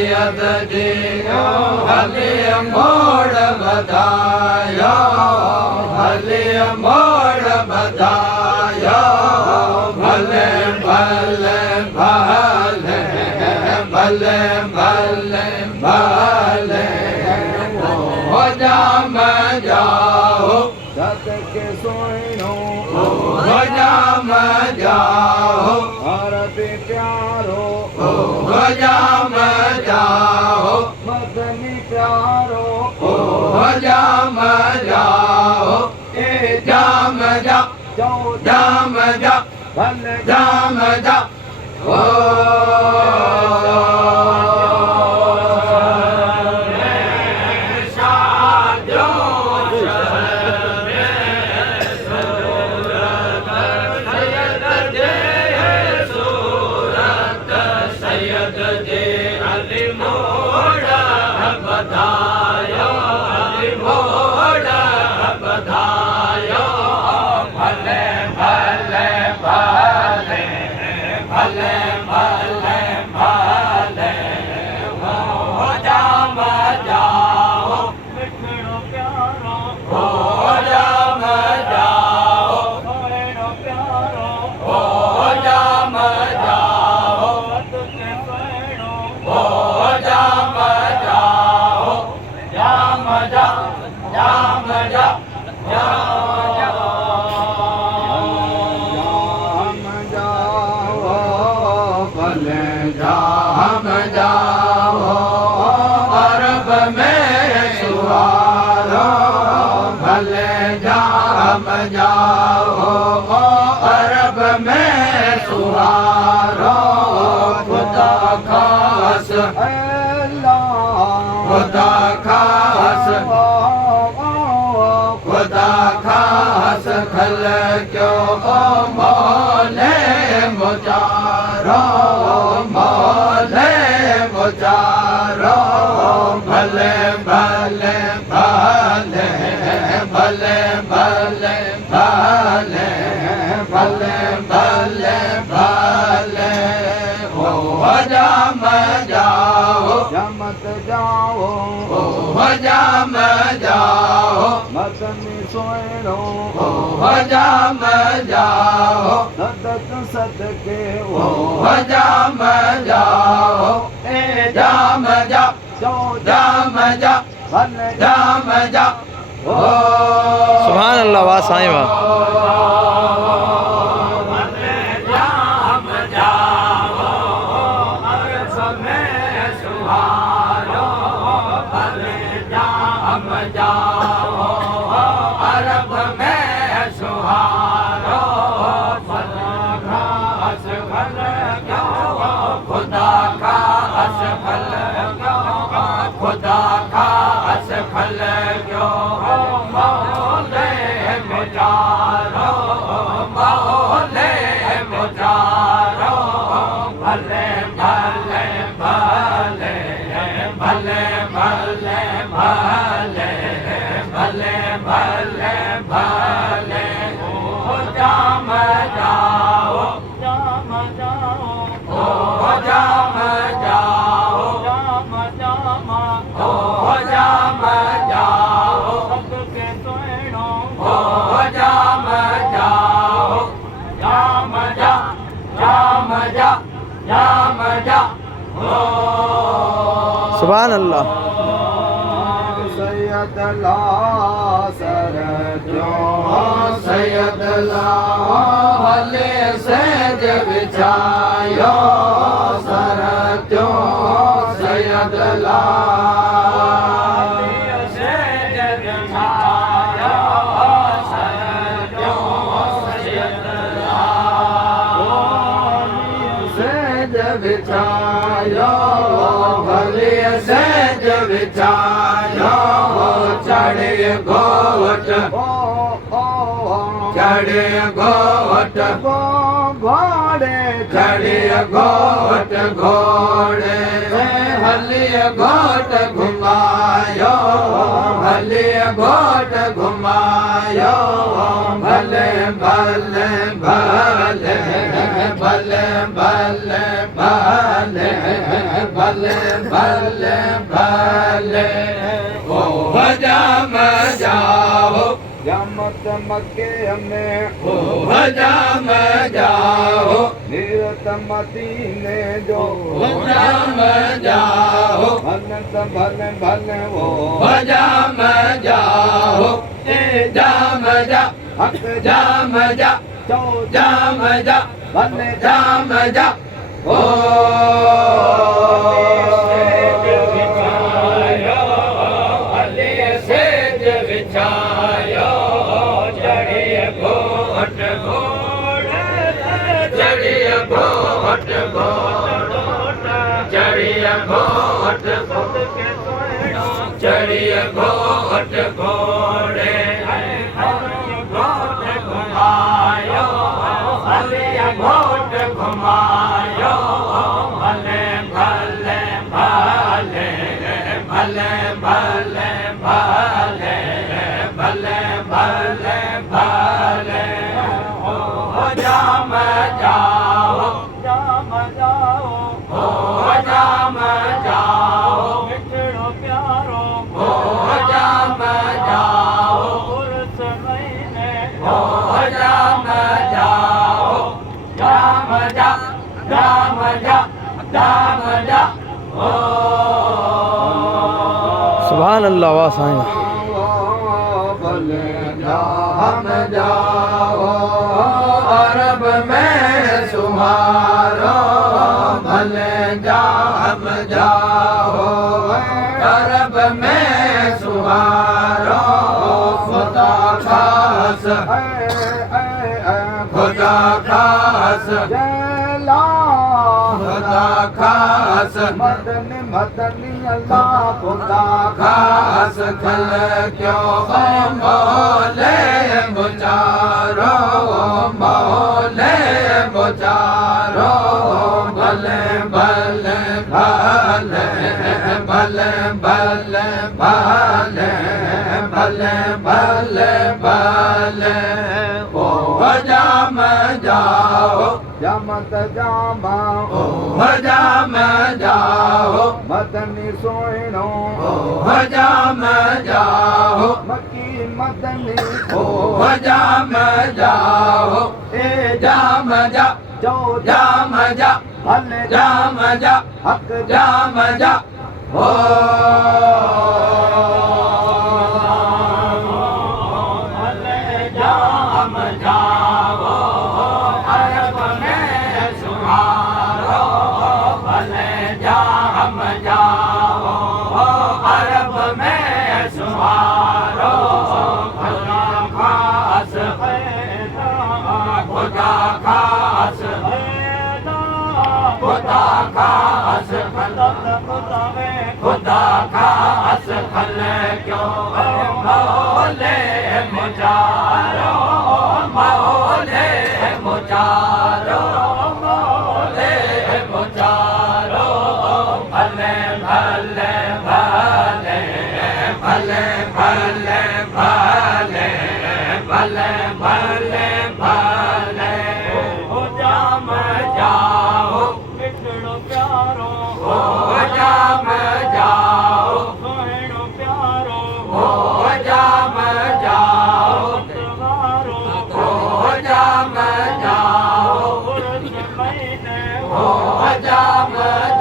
सैयद जी हले मोड़ बधाया हले मोड़ बधाया भले भले भले भले भले भले हो जाम जाओ सत के सोनो हो जाम जाओ भारत प्यारो हो जाम जाओ मदनी प्यारो हो जाम जाओ ए जाम जा जाओ जाम जा भले जाम जा ओ खुदा खास खुदा खास खल क्यों मोले मुचारो मोले मुचारो भले भले भले भले भले भले भले भले भले हो जाम जाओ जमत जाओ हो जाम जाओ मदनी सोनो हो जाम जाओ सदक सदके हो जाम जाओ ए जाम जा जाओ जाम जा भले जाम जा ओ सुभान अल्लाह वाह साईं वाह सुभान अल्लाह सैयद ला सर सैयद ला हले सेज बिछायो सर त्यों सैयद ला बिछायो भले सेज बिछायो चढ़े घोट चढ़ चढ़े घोट घोड़े चढ़े घोट घोड़े हलिय घोट घुमायो हलिय घोट घुमायो भले भले भले भले भले भले भले भले भले ओ जाम जाओ जमत मके में ओ जाम जाओ नीरत मदीने जो जाम जाओ भनत भले भले वो जाम जाओ ए जाम जा हक जाम जा चौ जाम जा भले जाम जा ओ चढ़िय घोट घोड़े घोट घुमायो हलिय घोट घुमायो भले भले भले भले भले भले भले भले भले ओ जाम जाओ जाम जाओ ओ जाम जाओ मिठड़ो प्यारो ओ जाम जाओ उर्स महीने ओ जाम जाओ जाम जा जाम जा जाम जा ओ सुभान अल्लाह वाह साईं भले जाम जाओ अरब में सुहारो भले जाम जाओ अरब में सुहारो खुदा खास खुदा खास जला खुदा खास मदन मदनी अल्लाह खुदा खास खल क्यों मौले मुचारो मौले मुचारो भले भले भले भले भले भले भले भले भले ओ जाम जाओ जमत जामा ओ जाम जाओ मदनी सोइणो ओ जाम जाओ मकी मदनी ओ जाम जाओ ए जाम जा जो जाम जा भले जाम जा हक जाम जा ओ भले जाम जाओ अरब में सुहारो भले जाम जाओ अरब में सुहारो खुदा खास खुदा खास खुदा खास खुदा खास फल क्यों मौले मुचारो मौले मुचारो मौले मुचारो भले भले भले भले भले भले भले भले भले ओ जाम जाओ मिठड़ो प्यारो ओ जाम जाओ सोइणो प्यारो ओ जाम जाओ तवारो ओ जाम जाओ उर्स महीने ओ जाम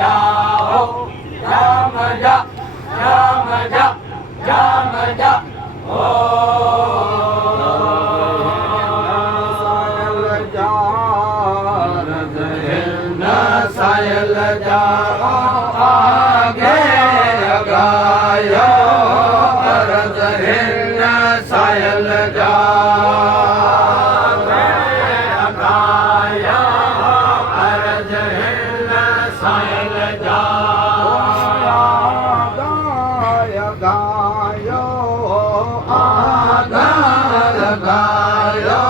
जाओ जाम जा जाम जा जाम जा ओ सायल जा आगे लगायो अरज हिन सायल जा लगायो अरज हिन सायल जा गाय गायो आगा लगायो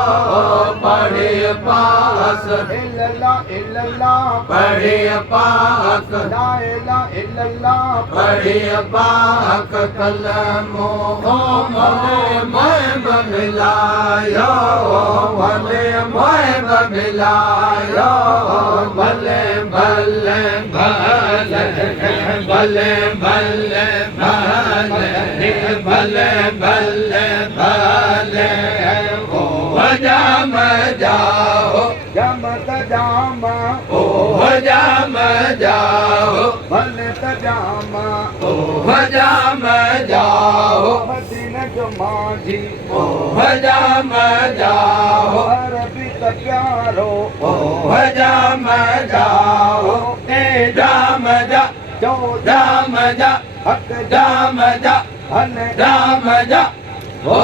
पास इल्लल्लाह इल्लल्लाह पढ़े पाक ला इलाहा इल्लल्लाह पढ़े पाक कलमो मैं मिलायो भले मैं मिलायो भले भले भले भले भले भले भले भले भले हो जाम जाओ जमत जामा हो जाम जाओ भले तजामा हो जाम जाओ मदीना जो माझी हो जाम जाओ अरबी का प्यारो हो जाम जाओ ए जाम जा जो जाम जा हक जाम जा हन जाम जा हो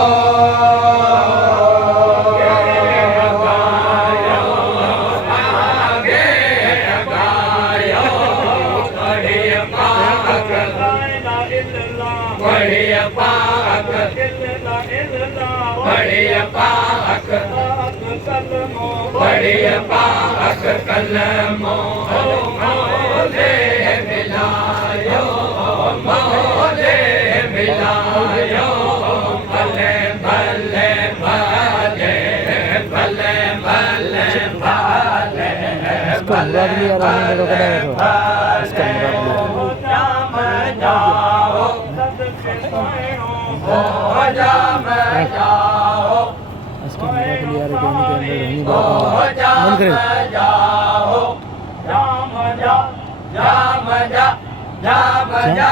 पढ़े पाक पढ़े पाक पढ़े पाक कलमो मोले मिलायो मोले मिलायो भले भले भले भले भले भले इसका मुराद लिया रहने को कदा है इसका मुराद लिया हो जाम जाओ इसका मुराद लिया रे कहने के अंदर रहनी हो बात जाम मन करे जाओ जाम जा जाम जा जाम जा